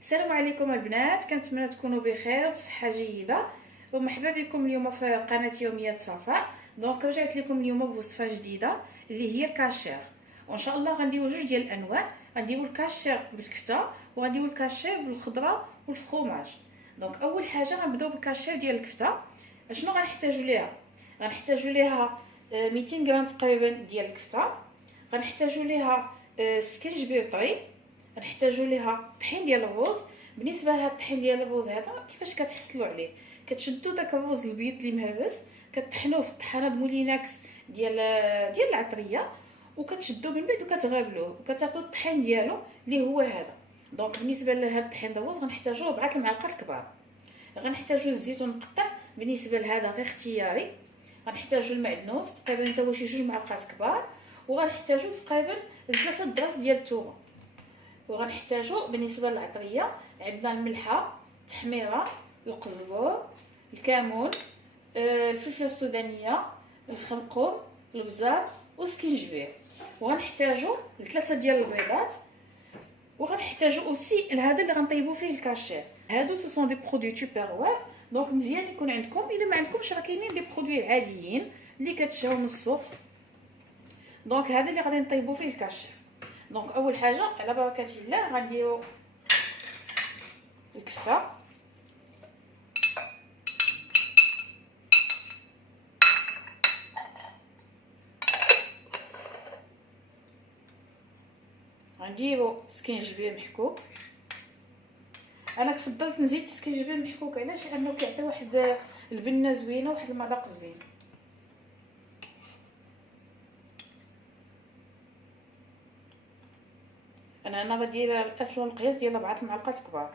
السلام عليكم البنات، كنتمنى تكونوا بخير وبصحه جيده. ومرحبا بكم اليوم في قناه يوميات صفاء. دونك رجعت لكم اليوم بوصفه جديده اللي هي الكاشير، وان شاء الله غنديروا جوج ديال الانواع. غنديروا الكاشير بالكفته وغنديروا الكاشير بالخضره والفرomاج. دونك اول حاجه غنبداو بالكاشير ديال الكفته. شنو غنحتاجوا ليها؟ غنحتاجوا ليها 200 غرام تقريبا ديال الكفته. غنحتاجوا ليها سكينجبير طري. غنحتاجوا ليها طحين ديال الروز. بالنسبه لهاد الطحين ديال الروز هذا كيفاش كتحصلوا عليه؟ كتشدوا داك الروز البيض اللي مهرس، كطحنوه في الطحانه موليناكس ديال العطريه، وكتشدوه من بعد وكتغابلوه وكتاخذوا الطحين ديالو اللي هو هذا. دونك بالنسبه لهاد الطحين ديال الروز غنحتاجوا 4 المعالق كبار. غنحتاجوا الزيتون مقطع، بالنسبه لهذا غير اختياري. غنحتاجوا المعدنوس تقريبا حتى هو شي 2 معالق كبار. وغنحتاجوا تقريبا 3 دراس ديال الثومه. وغنحتاجوا بالنسبه للعطريه عندنا الملحه، التحميره، القزبر، الكمون، الفلفله السودانيه، الخرقوم، البزار والسكينجبير. وغنحتاجوا 3 ديال البيضات. وغنحتاجوا اوسي هذا اللي غنطيبوا فيه الكاشير. هادو سو سون دي برودوي تupperware. دونك مزيان يكون عندكم. الا ما عندكمش راه كاينين دي برودوي عاديين اللي كتشراو من السوق. دونك هذا اللي غادي نطيبوا فيه الكاشير. دونك اول حاجه على بركه الله غنديروا الكفته. غنديروا سكينجبير محكوك. انا كفضلت نزيد السكينجبير محكوك، علاش؟ لانه كيعطي واحد البنه زوينه، واحد المذاق زوين. انا غندير اصلا القياس ديال 4 معالق كبار.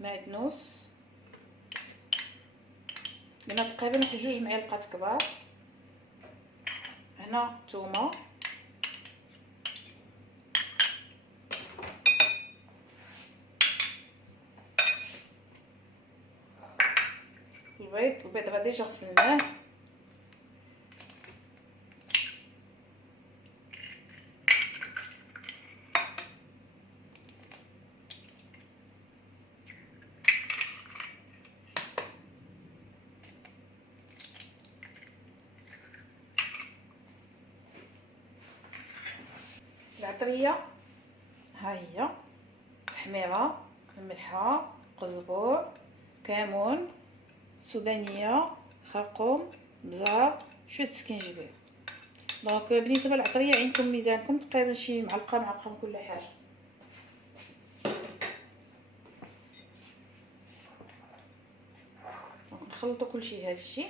معدنوس هنا تقريبا 2 معالق كبار. هنا الثومه، البيض غادي ديجا غسلناه. العطريه ها هي، تحميره، الملحه، قزبر، كمون، سودانيه، خرقوم، بزار، شويه سكينجبير. دونك بالنسبه للعطريه عندكم ميزانكم تقريبا شي معلقه من كل حاجه. دونك نخلطوا كلشي هادشي.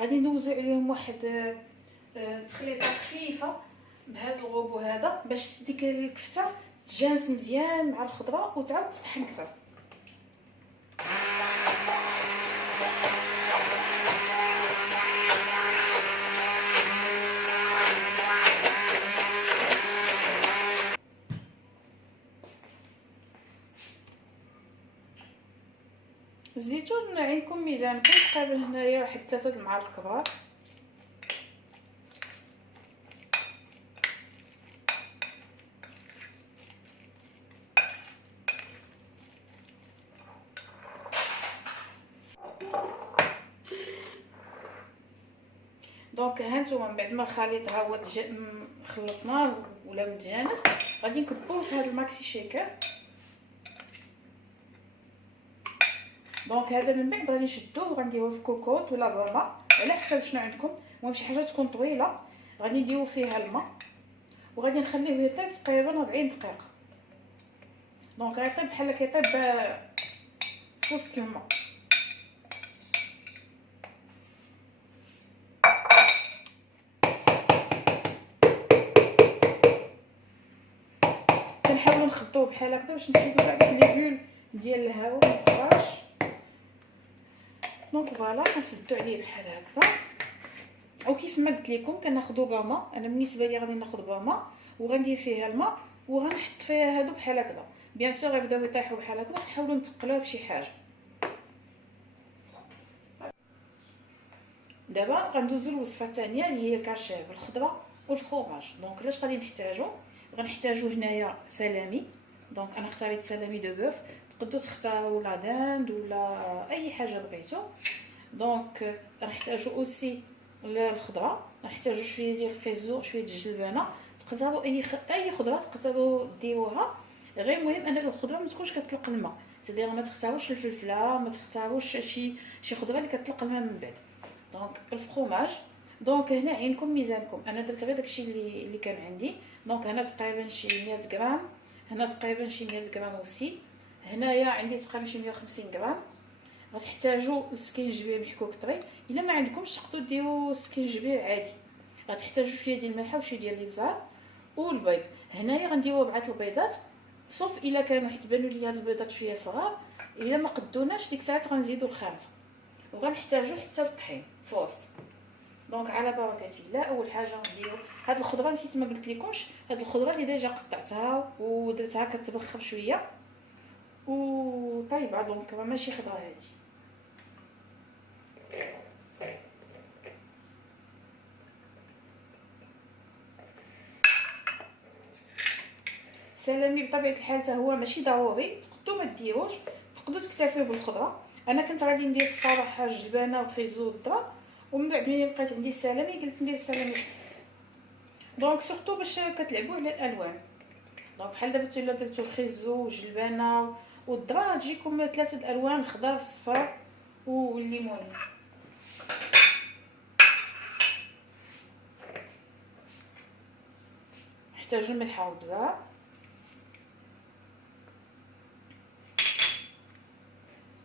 غادي ندوزو عليهم واحد تخليطه خفيفه بهذا الغوبو هذا باش ديك الكفته تجانس مزيان مع الخضره وتعاود تطحن كثر. الزيتون عندكم ميزانكم تقريبا هنايا واحد 3 المعالق كبار. دونك هانتوما من بعد ما الخليط ها هو خلطناه ولا متجانس، غادي نكبوه في هذا الماكسي شيكر. دونك هذا من بعد غادي نشدوه وغنديروه في كوكوط ولا بومه على حسب شنو عندكم. المهم شي حاجه تكون طويله. غادي نديرو فيها الماء وغادي نخليوه يطيب تقريبا 40 دقيقه. دونك غيطيب بحال كيطيب في وسط الماء. كنحاولوا نخدوه بحال هكذا باش نحيدو كاع داك لي بول ديال الهواء مابقاش. دونك فوالا كنسدو عليه بحال هكذا. وكيف ما قلت لكم كناخذوا بامه. انا بالنسبه لي غادي ناخذ بامه وغندير فيها الماء وغنحط فيها هادو بحال هكذا بيان سور يبداو يطيحوا بحال هكا، نحاولوا نتقلوها بشي حاجه. دابا غندوزو للوصفه الثانيه اللي هي الكاشير بالخضره والفرomاج. دونك علاش غادي غنحتاجو هنايا سلامي. دونك انا اختاريت سلامي دو بوف، تقدروا تختاروا لا داند ولا اي حاجه بغيتو. دونك غنحتاجو اوسي الخضره، غنحتاجو شويه ديال الخيزو، شويه ديال الجلبانه. تقدروا اي خضره تقدروا ديروها، غير المهم ان الخضره ما تكونش كتطلق الماء. سيدير ما تختاروش الفلفله، ما تختاروش شي خضره اللي كتطلق الماء من بعد. دونك الفرomاج، دونك هنا عينكم ميزانكم. انا درت غير داكشي اللي كان عندي. دونك هنا تقريبا شي 100 غرام، هنا تقريبا شي 100 غرام اوسي، هنايا عندي تقريبا شي 150 غرام. غتحتاجوا السكينجبير محكوك طري، الا ما عندكمش تقدروا ديروا سكينجبير عادي. غتحتاجوا شويه ديال الملح وشويه ديال الابزار والبيض. هنايا غنديروا 4 البيضات، صوف الا كانوا حيت بانوا ليا البيضات شويه صغار. الا ما قدوناش ديك الساعات غنزيدوا الخامسه. وغنحتاجوا حتى الطحين فوس. دونك على بركه الله، اول حاجه نديروا هاد الخضره. نسيت ما قلت لكمش، هاد الخضره اللي ديجا قطعتها ودرتها كتبخر شويه وطيبه. دونك ماشي خضره هادي. السلامي بطبيعه الحال حتى هو ماشي ضروري، تقدروا ما ديروش، تقدروا تكتفيو بالخضره. انا كنت غادي ندير الصراحه الجبانه وخيزو والذره، ومن بعد ملي لقيت عندي السلامي قلت ندير السلامي احسن. دونك سورتو باش كتلعبوا على الالوان. دونك بحال دابا الا درتو الخيزو والجبانه والذره تجيكم 3 الالوان، الخضر الصفر والليموني. نحتاجو الملح والبزار،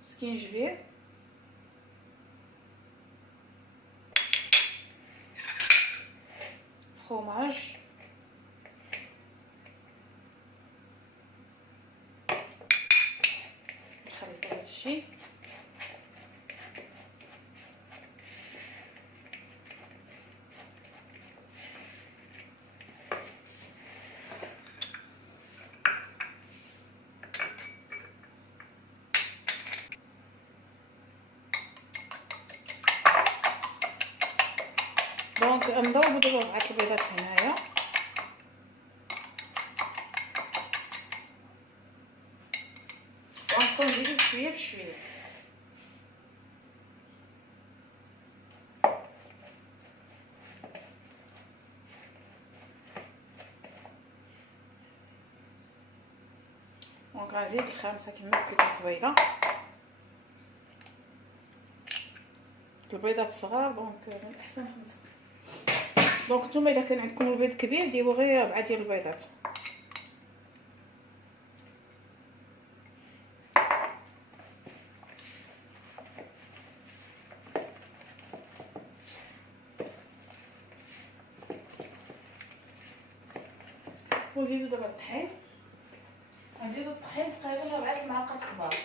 سكينجبير، فرomاج، نخلطو هادشي. دونك نضربو دابا 4 البيضات هنايا. غنبقاو نزيدو شويه بشويه. دونك غنزيد الخامسه كما قلت لكم قبيله، البيضات الصغار. دونك احسن 5. دونك نتوما الا كان عندكم البيض كبير ديروا غير 4 ديال البيضات. ونزيدو دابا الطحين. غنزيدو الطحين تقريبا 4 المعالق كبار.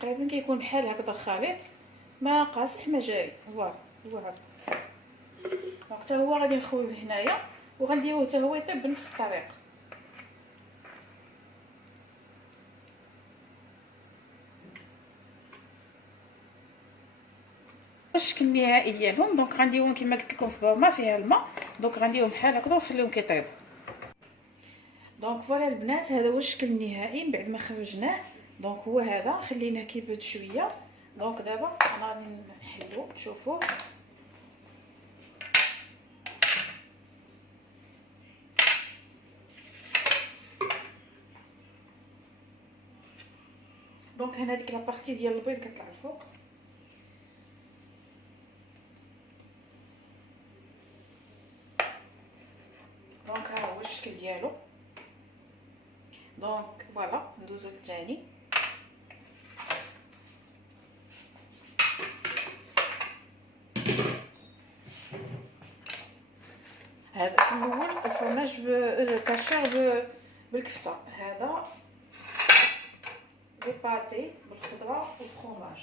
تقريبا كيكون بحال هكذا الخليط، ما قاصح ما جاري. هو هذا. حتى هو غادي نخويه هنايا وغنديروه حتى هو يطيب بنفس الطريقه. الشكل النهائي ديالهم. دونك غنديرهم كما قلت لكم في برمه فيها الماء. دونك غنديرهم بحال هكذا ونخليهم كيطيبوا. دونك فوالا البنات، هذا هو الشكل النهائي من بعد ما خرجناه. دونك هو هذا، خليناه كيبرد شويه. دونك دابا انا غادي نحلو. شوفوا دونك هنا ديك لابارتي ديال البيض كتطلع الفوق. دونك ها هو الشكل ديالو. دونك فوالا ندوزو للثاني. هذا الاول الفرماج كاشير بالكفته، هذا لي باتي بالخضره والفرماج.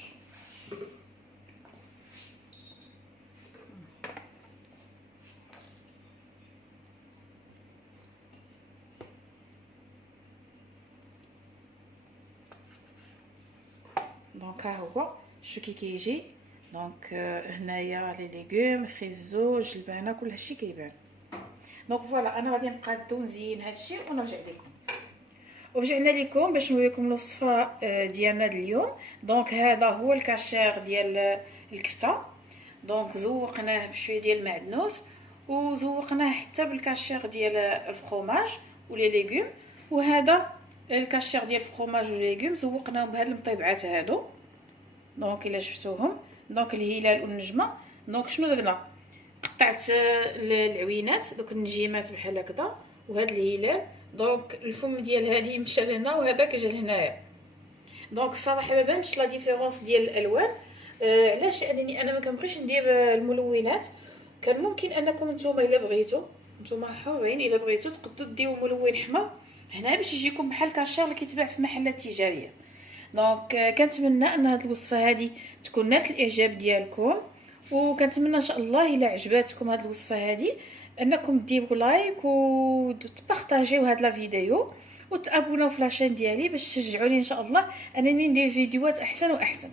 دونك ها هو شو كي كيجي. دونك هنايا لي ليغوم خيزو جلبانه كل هادشي كيبان. دونك فوالا انا غادي نقادو نزين هادشي ونرجع لكم. ورجعنا لكم باش نوريكم الوصفه ديالنا اليوم. دونك هذا هو الكاشير ديال الكفته. دونك زوقناه بشويه ديال المعدنوس وزوقناه حتى بالكاشير ديال الفرomage ولي ليغوم. وهذا الكاشير ديال الفرomage ولي ليغوم زوقناهم بهاد المطيبعات هادو. دونك الا شفتوهم دونك الهلال والنجمه. دونك شنو درنا؟ قطعت العوينات دوك النجيمات بحال هكذا وهذا الهلال. دونك الفم ديال هذه مشى لهنا وهذاك جا لهنايا. دونك صراحه ما بانش لا ديفيرونس ديال الالوان. علاش؟ لانني انا ما كنبغيش ندير الملونات. كان ممكن انكم نتوما الا بغيتو نتوما حرين الا بغيتو تقدروا ديروا ملون حمر هنا باش يجيكم بحال كاشير اللي كيتباع في محلات تجاريه. دونك كنتمنى ان هذه الوصفه هذه تكون نالت الاعجاب ديالكم، وكنتمنى ان شاء الله الا عجباتكم هذه الوصفه هذه انكم ديروا لايك وتبارطاجيو هذه لا فيديو وتابوناو في لاشين ديالي باش تشجعوني ان شاء الله انني ندير فيديوهات احسن واحسن.